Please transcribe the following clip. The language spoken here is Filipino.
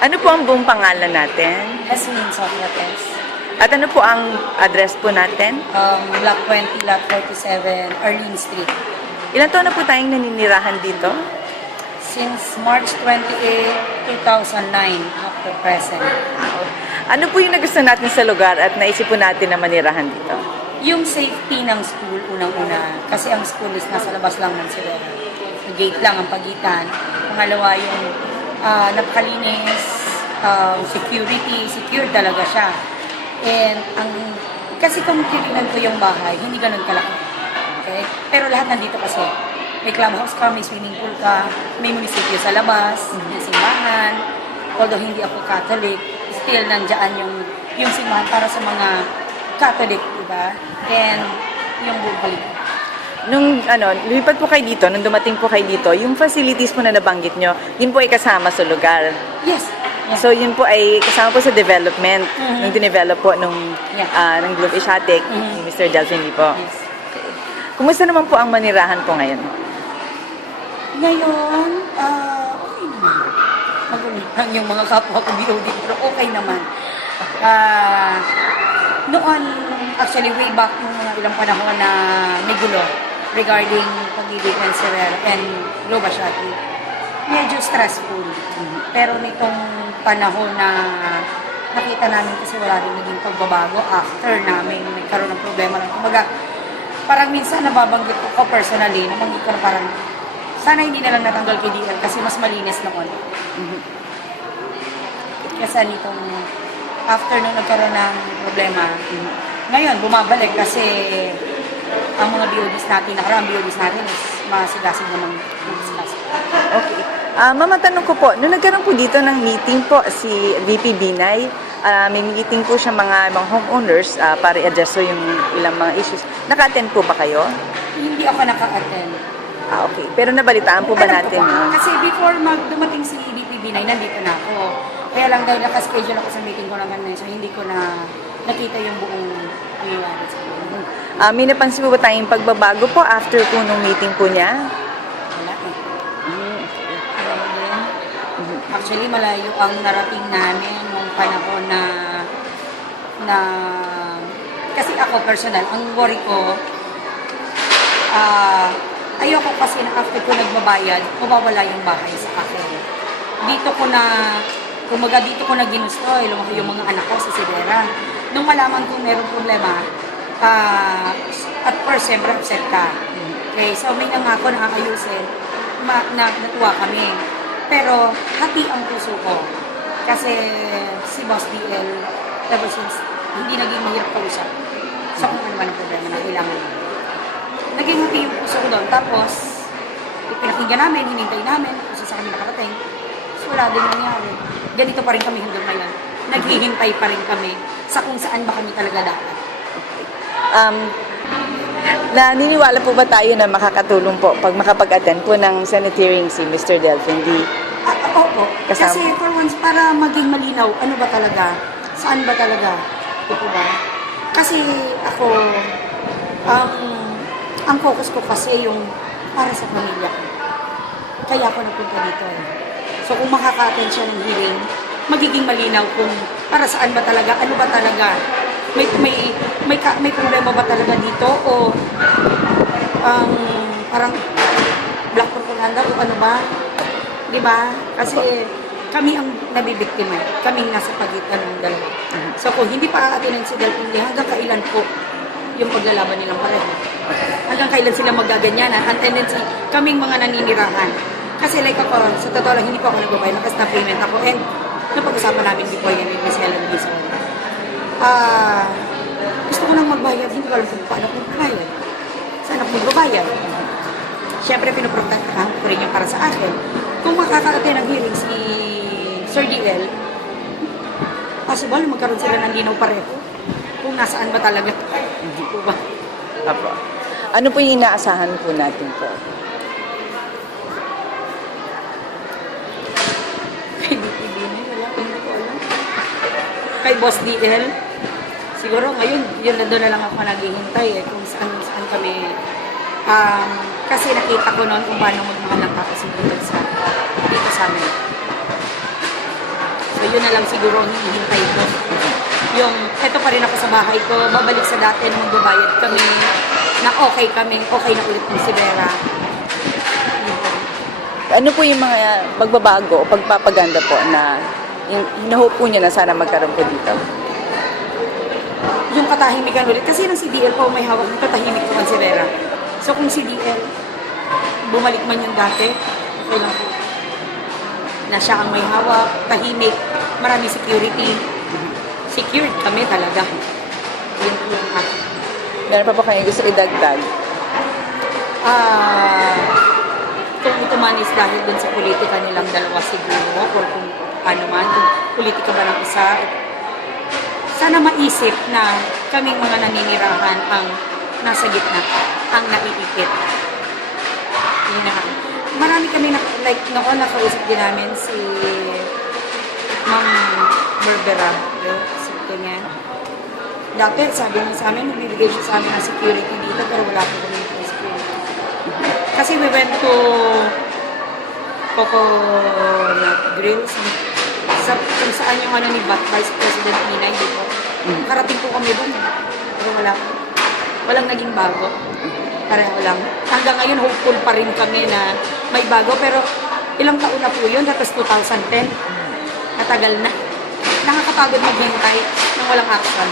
Ano po ang buong pangalan natin? Jasmine Socrates. At ano po ang address po natin? Um, Block 20, Lot 47, Arlene Street. Ilan taon na po tayong naninirahan dito? Since March 28, 2009, up to present. Ano po yung nagustuhan natin sa lugar at naisip po natin na manirahan dito? Yung safety ng school, unang-una. Kasi ang school is nasa labas lang ng Silera. Gate lang ang pagitan. Pangalawa, yung ah, napakalinis, ah, security, secure talaga siya. And ang, kasi kung titignan ko yung bahay, hindi ganun kalaki. Okay? Pero lahat nandito kasi. May clubhouse ka, may swimming pool ka, may munisipyo sa labas, may simbahan. Although hindi ako Catholic, still nandyan yung, yung simbahan para sa mga Catholic, di ba? And yung buong. Nung ano, lumipat po kayo dito, nung dumating po kayo dito, yung facilities po na nabanggit nyo, yun po ay kasama sa lugar. Yes. yes. So yun po ay kasama po sa development Mhm. nung dinevelop po nung Yeah. ah, ng Globe Ishatic, Mhm. ni Mr. Delphine Lee po. yes. Kumusta naman po ang manirahan po ngayon? Ngayon, ah, okay naman. Magulo lang yung mga kapwa ko BOD, pero okay naman. Ah, noon, actually way back nung mga ilang panahon na may gulo regarding pag-ibig ng Serrera and Loba Shati, medyo stressful. Pero nitong panahon na nakita namin kasi wala rin naging pagbabago after namin nagkaroon ng problema. Kumbaga, parang minsan nababanggit ko ko personally, nabanggit ko na parang sana hindi na lang natanggal kay DL kasi mas malinis noon. Kasi nitong after nung nagkaroon ng problema, ngayon bumabalik kasi ang mga BODs natin, nakaraang BODs natin is masigasig naman discuss. Okay. Ah, mama, tanong ko po, nung nagkaroon po dito ng meeting po si VP Binay, ah, may meeting po siya mga, mga homeowners ah, para i-address po yung ilang mga issues. Naka-attend po ba kayo? Hindi ako naka-attend. Ah, okay. Pero nabalitaan po ba Alam ko natin? pa. yun? Kasi before mag dumating si BPB9, nandito na ako. Kaya lang dahil nakaschedule ako sa meeting ko naman na so hindi ko na nakita yung buong Ah, may napansin po ba tayong pagbabago po after po nung meeting po niya? Wala eh. Actually, malayo ang narating namin nung panahon na na kasi ako personal, ang worry ko ah ayoko kasi na after ko nagbabayad, mawawala yung bahay sa akin. Dito ko na kumaga dito ko na ginusto, eh, lumaki yung mga anak ko sa Sidera. Nung malaman kong meron problema, ah at first, siyempre upset ka. Okay, so may nangako na aayusin, ma, na, natuwa kami. Pero hati ang puso ko. Kasi si Boss DL, ever since, hindi naging mahirap kausap. So kung ano man ang problema na kailangan. Naging hati yung puso ko doon. Tapos, pinakinggan namin, hinintay namin, kung sa kami nakarating. So wala din nangyari. Ganito pa rin kami hanggang ngayon. Naghihintay pa rin kami sa kung saan ba kami talaga dapat. Um, naniniwala po ba tayo na makakatulong po pag makapag-attend po ng Senate hearing si Mr. Delphine D? Ah, ah, oo. Kasama- Kasi for once, para maging malinaw, ano ba talaga? Saan ba talaga? Ito ba? Kasi ako, ang ang focus ko kasi yung para sa pamilya ko. Kaya ako nagpunta dito eh. So kung makaka-attend siya ng hearing, magiging malinaw kung para saan ba talaga, ano ba talaga. May may may ka- may problema ba talaga dito o ang parang black propaganda o ano ba? 'Di ba? Kasi kami ang nabibiktima. eh. Kaming nasa pagitan ng dalawa. So kung hindi pa aatinan si Delphine Lee, hanggang kailan po yung paglalaban nilang pareho? Hanggang kailan sila magaganyanan? Ang tendency, kaming mga naninirahan. Kasi like ako, sa totoo lang, hindi po ako nagbabayad. Nakas na payment ako. And napag-usapan namin before yan with Miss Helen Dizon. Ah, gusto ko nang magbayad, hindi ko alam kung paano ko magbayad. Saan ako magbabayad? Siyempre, pinoprotektahan ko rin yung para sa akin. Kung makakarating ng hearing si Sir DL, possible magkaroon sila ng linaw pareho. Kung nasaan ba talaga. Hindi po ba? Apo. Ano po yung inaasahan po natin po? Kay BPB na yun, wala. Hindi ko alam. Kay Boss DL, siguro ngayon, yun na doon na lang ako naghihintay eh, kung saan, saan kami. Um, kasi nakita ko noon kung paano magmahal ng tao si dito sa, dito sa amin. So, yun na lang siguro ang hinihintay ko. Yung, eto pa rin ako sa bahay ko, babalik sa dati nung magbabayad kami, na okay kami, okay na ulit si Vera. Ano po yung mga magbabago o pagpapaganda po na hinahope po niya na sana magkaroon po dito? yung katahimikan ulit. Kasi ng CDL po may hawak ng katahimik naman si Vera. So kung CDL, bumalik man yung dati, okay lang po. Na siya ang may hawak, tahimik, marami security. Secured kami talaga. Yun po yung akin. Meron pa po kayo gusto idagdag? Ah, kung ito man is dahil dun sa politika nilang dalawa siguro, or kung ano man, kung politika ba ng isa, sana maisip na kaming mga naninirahan ang nasa gitna, ang naiipit. Yun na. Marami kami, na, like, noon nakausap din namin si Ma'am Berbera, si ganyan. Dati, sabi niya sa amin, nagbibigay siya sa amin ng security dito, pero wala po kami ng security. Kasi we went to Coconut Grill sa, kung saan yung ano ni Bat Vice President Inay dito. Mm. Karating po kami doon. Pero wala. Walang naging bago. Pareho lang. Hanggang ngayon, hopeful pa rin kami na may bago. Pero ilang taon na po yun. That was 2010. Matagal na. Nakakapagod maghintay ng walang action.